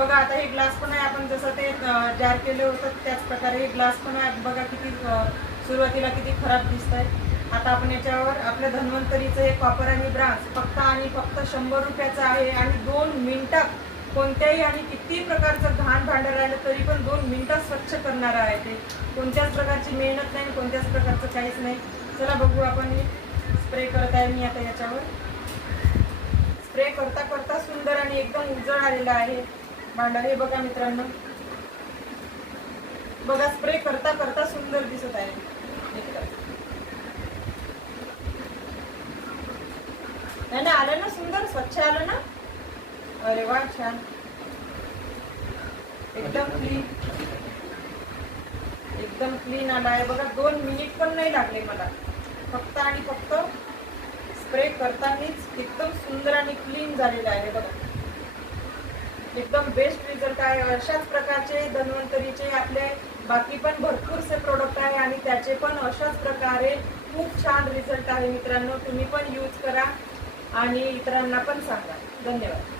बघा आता हे ग्लास पण आहे, आपण जसं ते जार केले होतं त्याच प्रकारे हे ग्लास पण आहे. बघा किती सुरुवातीला किती खराब दिसत आहे. आता आपण याच्यावर आपल्या धन्वंतरीचं हे कॉपर आणि ब्रास फक्त आणि फक्त 100 रुपयाचं आहे आणि 2 मिनिटात कोणत्याही आणि किती प्रकारचं घाण भांडं राहिलं तरी पण 2 मिनिटात स्वच्छ करणार आहे. ते कोणत्याच प्रकारची मेहनत नाही, कोणत्याच प्रकारचं काहीच नाही. चला बघू आपण. स्प्रे करत आहे मी आता याच्यावर. स्प्रे करता करता सुंदर आणि एकदम उजळ आलेला आहे भांडं. हे बघा मित्रांनो, बघा स्प्रे करता करता सुंदर दिसत आहे. नाही ना, आलं ना सुंदर, स्वच्छ आलं ना. अरे वा, छान, एकदम क्लीन, एकदम क्लीन आला आहे. बघा 2 मिनिट पण नाही लागले मला, फक्त आणि फक्त स्प्रे करतानाच एकदम सुंदर आणि क्लीन झालेलं आहे. बघा एकदम बेस्ट रिझल्ट आहे. अशाच प्रकारचे धन्वंतरीचे आपले बाकी पण भरपूरसे प्रोडक्ट आहे आणि त्याचे पण अशाच प्रकारे खूप छान रिझल्ट आहे मित्रांनो. तुम्ही पण यूज करा आणि इतरांना पण सांगा. धन्यवाद.